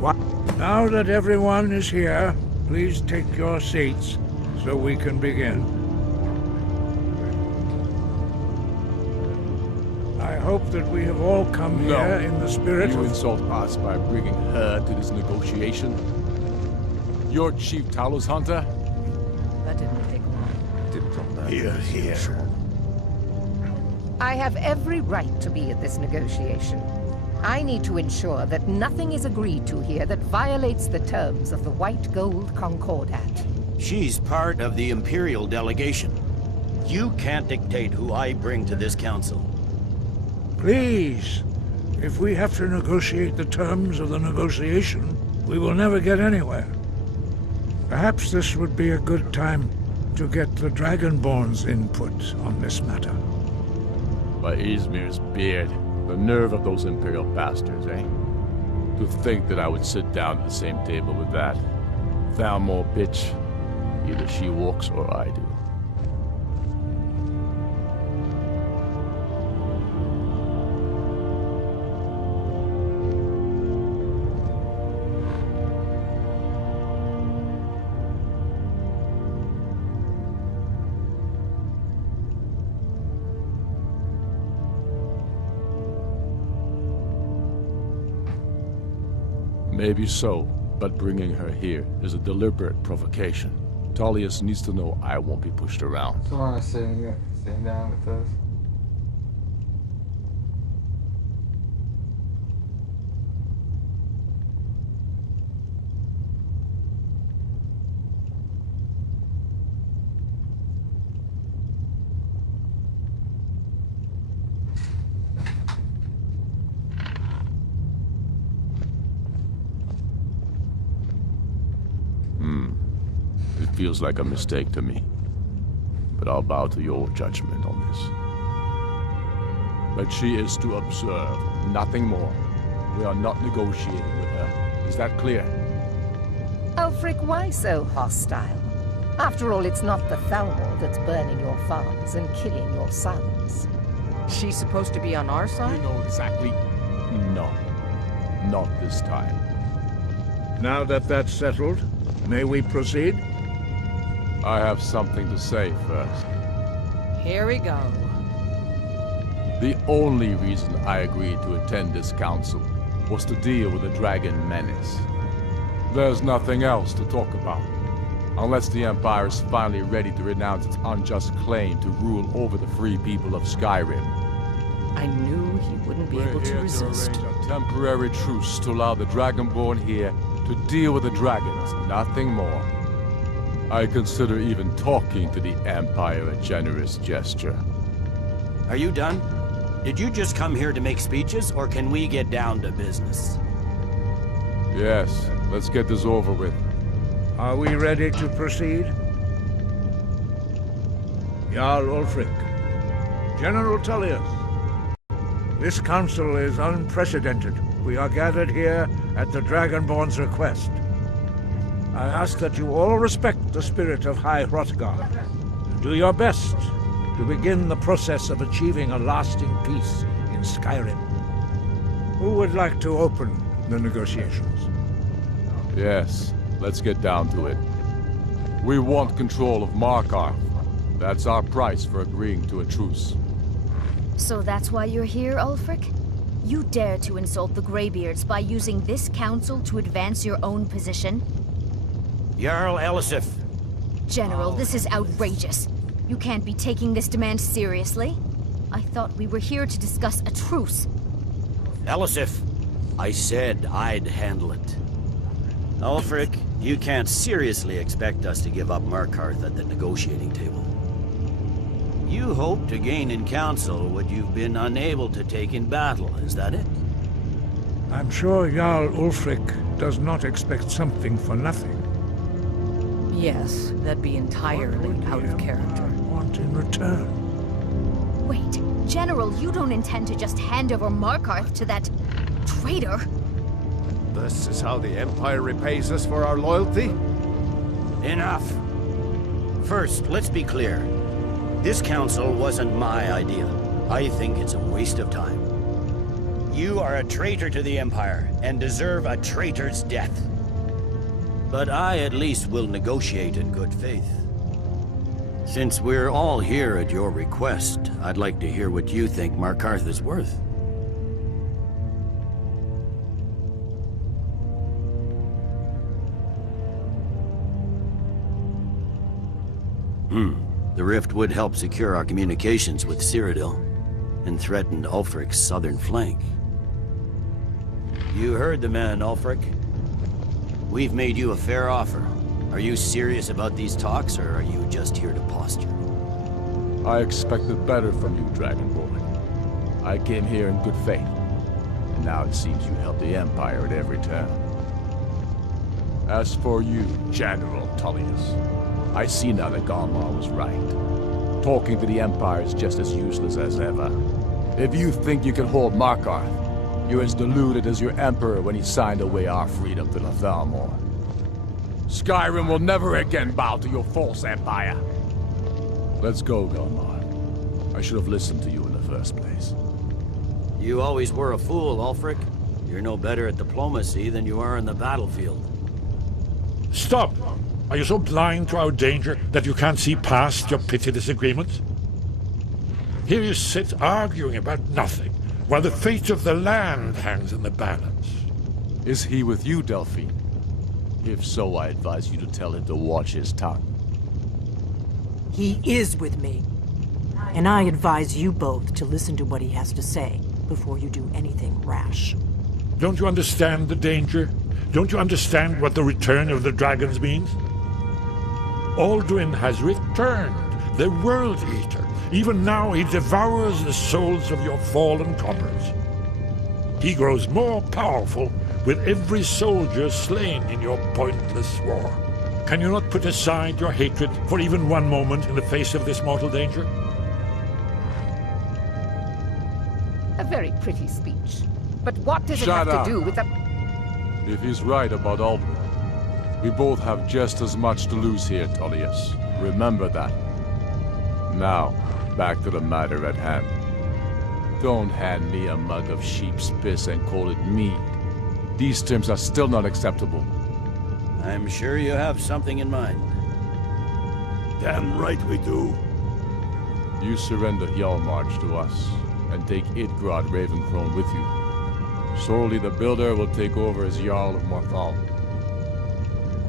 What? Now that everyone is here, please take your seats so we can begin. I hope that we have all come here in the spirit You of... insult us by bringing her to this negotiation? You're Chief Talos Hunter? That didn't take long. Here. I have every right to be at this negotiation. I need to ensure that nothing is agreed to here that violates the terms of the White Gold Concordat. She's part of the Imperial delegation. You can't dictate who I bring to this council. Please, if we have to negotiate the terms of the negotiation, we will never get anywhere. Perhaps this would be a good time to get the Dragonborn's input on this matter. By Izmir's beard, the nerve of those Imperial bastards, eh? To think that I would sit down at the same table with that. Thalmor bitch. Either she walks or I do. Maybe so, but bringing her here is a deliberate provocation. Tullius needs to know I won't be pushed around. Someone sitting down with us. It feels like a mistake to me. But I'll bow to your judgment on this. But she is to observe, nothing more. We are not negotiating with her. Is that clear? Ulfric, why so hostile? After all, it's not the Thalmor that's burning your farms and killing your sons. She's supposed to be on our You side? know exactly. No. Not this time. Now that that's settled, may we proceed? I have something to say first. Here we go. The only reason I agreed to attend this council was to deal with the dragon menace. There's nothing else to talk about. Unless the Empire is finally ready to renounce its unjust claim to rule over the free people of Skyrim. I knew he wouldn't be able to resist. To arrange a temporary truce to allow the Dragonborn here to deal with the dragons, nothing more. I consider even talking to the Empire a generous gesture. Are you done? Did you just come here to make speeches, or can we get down to business? Yes, let's get this over with. Are we ready to proceed? Jarl Ulfric, General Tullius, this council is unprecedented. We are gathered here at the Dragonborn's request. I ask that you all respect the spirit of High Hrothgar and do your best to begin the process of achieving a lasting peace in Skyrim. Who would like to open the negotiations? Yes, let's get down to it. We want control of Markarth. That's our price for agreeing to a truce. So that's why you're here, Ulfric? You dare to insult the Greybeards by using this council to advance your own position? Jarl Elisif. General, this is outrageous. You can't be taking this demand seriously. I thought we were here to discuss a truce. Elisif, I said I'd handle it. Ulfric, you can't seriously expect us to give up Markarth at the negotiating table. You hope to gain in council what you've been unable to take in battle, is that it? I'm sure Jarl Ulfric does not expect something for nothing. Yes, that'd be entirely out of character. Want in return? Wait, General, you don't intend to just hand over Markarth to that traitor? This is how the Empire repays us for our loyalty? Enough. First, let's be clear. This council wasn't my idea. I think it's a waste of time. You are a traitor to the Empire, and deserve a traitor's death. But I at least will negotiate in good faith. Since we're all here at your request, I'd like to hear what you think Markarth is worth. The rift would help secure our communications with Cyrodiil, and threatened Ulfric's southern flank. You heard the man, Ulfric. We've made you a fair offer. Are you serious about these talks, or are you just here to posture? I expected better from you, Dragonborn. I came here in good faith, and now it seems you help the Empire at every turn. As for you, General Tullius, I see now that Galmar was right. Talking to the Empire is just as useless as ever. If you think you can hold Markarth, you're as deluded as your Emperor when he signed away our freedom to the Thalmor. Skyrim will never again bow to your false empire. Let's go, Galmar. I should have listened to you in the first place. You always were a fool, Ulfric. You're no better at diplomacy than you are in the battlefield. Stop! Are you so blind to our danger that you can't see past your petty disagreements? Here you sit arguing about nothing, while the fate of the land hangs in the balance. Is he with you, Delphine? If so, I advise you to tell him to watch his tongue. He is with me. And I advise you both to listen to what he has to say before you do anything rash. Don't you understand the danger? Don't you understand what the return of the dragons means? Alduin has returned, the World Eater. Even now he devours the souls of your fallen comrades. He grows more powerful with every soldier slain in your pointless war. Can you not put aside your hatred for even one moment in the face of this mortal danger? A very pretty speech. But what does it Shut have up. to do with the... If he's right about Alduin, we both have just as much to lose here, Tullius. Remember that. Now, back to the matter at hand. Don't hand me a mug of sheep's piss and call it mead. These terms are still not acceptable. I'm sure you have something in mind. Damn right we do. You surrender Hjalmarch to us, and take Idgrod Ravencrone with you. Sorli the Builder will take over as Jarl of Morthal.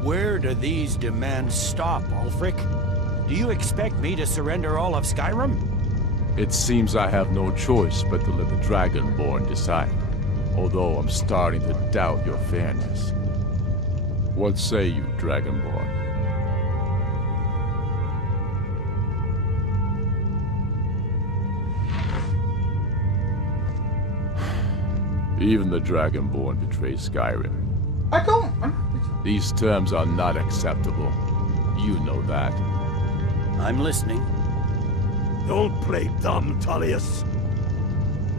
Where do these demands stop, Ulfric? Do you expect me to surrender all of Skyrim? It seems I have no choice but to let the Dragonborn decide. Although I'm starting to doubt your fairness. What say you, Dragonborn? Even the Dragonborn betray Skyrim. I don't. These terms are not acceptable. You know that. I'm listening. Don't play dumb, Tullius.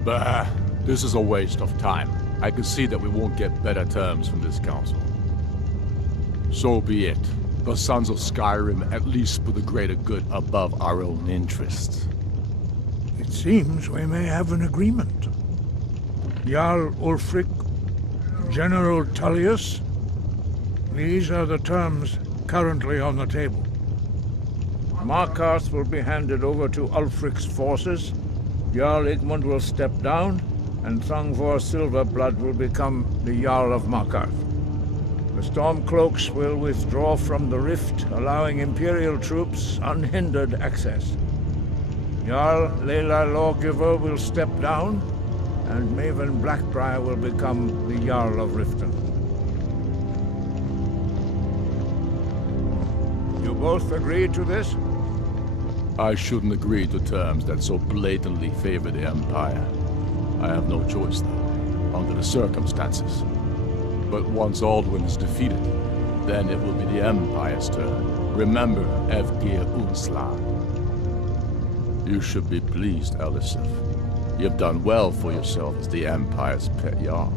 Bah, this is a waste of time. I can see that we won't get better terms from this council. So be it. The Sons of Skyrim at least put the greater good above our own interests. It seems we may have an agreement. Jarl Ulfric, General Tullius, these are the terms currently on the table. Markarth will be handed over to Ulfric's forces, Jarl Igmund will step down, and Thangvor Silverblood will become the Jarl of Markarth. The Stormcloaks will withdraw from the rift, allowing Imperial troops unhindered access. Jarl Leila Lawgiver will step down, and Maven Blackbriar will become the Jarl of Riften. You both agree to this? I shouldn't agree to terms that so blatantly favor the Empire. I have no choice, though, under the circumstances. But once Alduin is defeated, then it will be the Empire's turn. Remember, Evgir Unslag. You should be pleased, Elisif. You've done well for yourself as the Empire's pet Jarl.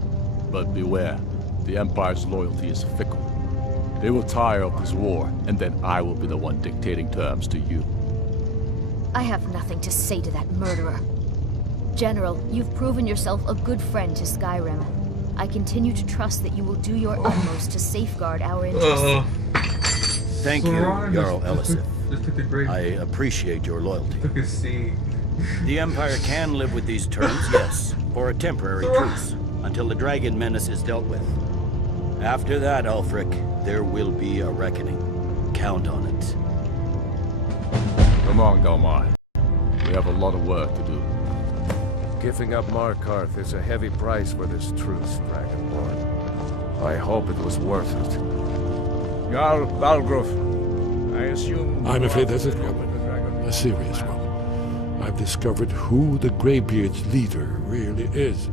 But beware, the Empire's loyalty is fickle. They will tire of this war, and then I will be the one dictating terms to you. I have nothing to say to that murderer. General, you've proven yourself a good friend to Skyrim. I continue to trust that you will do your utmost to safeguard our interests. Thank you, Jarl Elisif. Just took the great. I appreciate your loyalty. Took a seat. The Empire can live with these terms, yes, for a temporary truce, until the dragon menace is dealt with. After that, Ulfric, there will be a reckoning. Count on it. Come on, Galmar. We have a lot of work to do. Giving up Markarth is a heavy price for this truce, Dragonborn. I hope it was worth it. Jarl Balgruf, I assume... I'm afraid there's a problem. A serious one. I've discovered who the Greybeard's leader really is.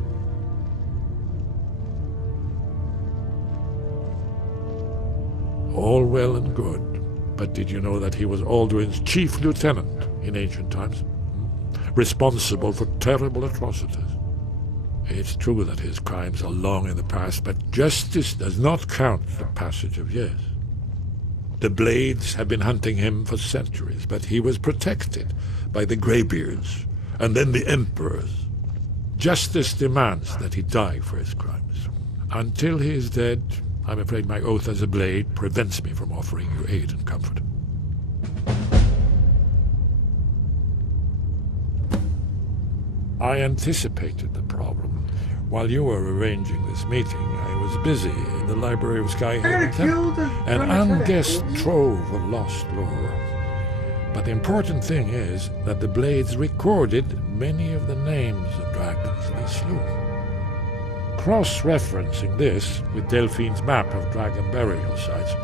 All well and good, but did you know that he was Alduin's chief lieutenant in ancient times? Responsible for terrible atrocities. It's true that his crimes are long in the past, but justice does not count the passage of years. The Blades have been hunting him for centuries, but he was protected by the Greybeards, and then the Emperors. Justice demands that he die for his crimes. Until he is dead, I'm afraid my oath as a Blade prevents me from offering you aid and comfort. I anticipated the problem. While you were arranging this meeting, I was busy in the library of Skyrim Temple, an unguessed trove of lost lore. But the important thing is that the Blades recorded many of the names of dragons they slew. Cross-referencing this with Delphine's map of dragon burial sites,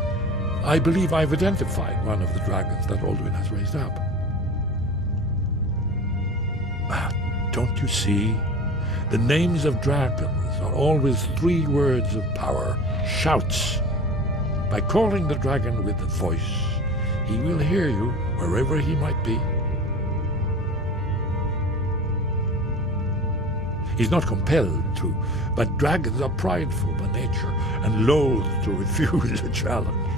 I believe I've identified one of the dragons that Alduin has raised up. Don't you see? The names of dragons are always 3 words of power, shouts. By calling the dragon with the voice, he will hear you wherever he might be. He's not compelled to, but dragons are prideful by nature and loath to refuse a challenge.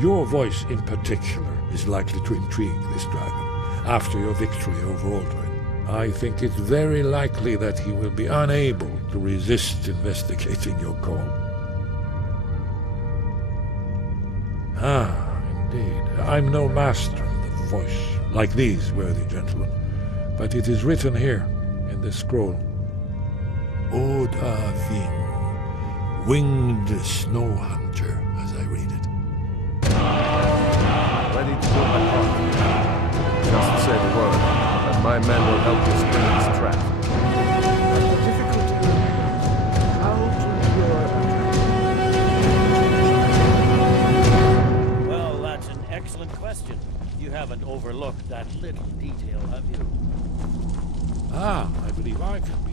Your voice in particular is likely to intrigue this dragon after your victory over Alduin. I think it's very likely that he will be unable to resist investigating your call. Ah, indeed. I'm no master of the voice, like these worthy gentlemen, but it is written here in this scroll. Oda Ving, winged snow hunter, as I read it. Ready to pull my part. Just say the word. My men will help you spring this trap. The difficulty is how to lure a dragon. Well, that's an excellent question. You haven't overlooked that little detail, have you? Ah, I believe I can be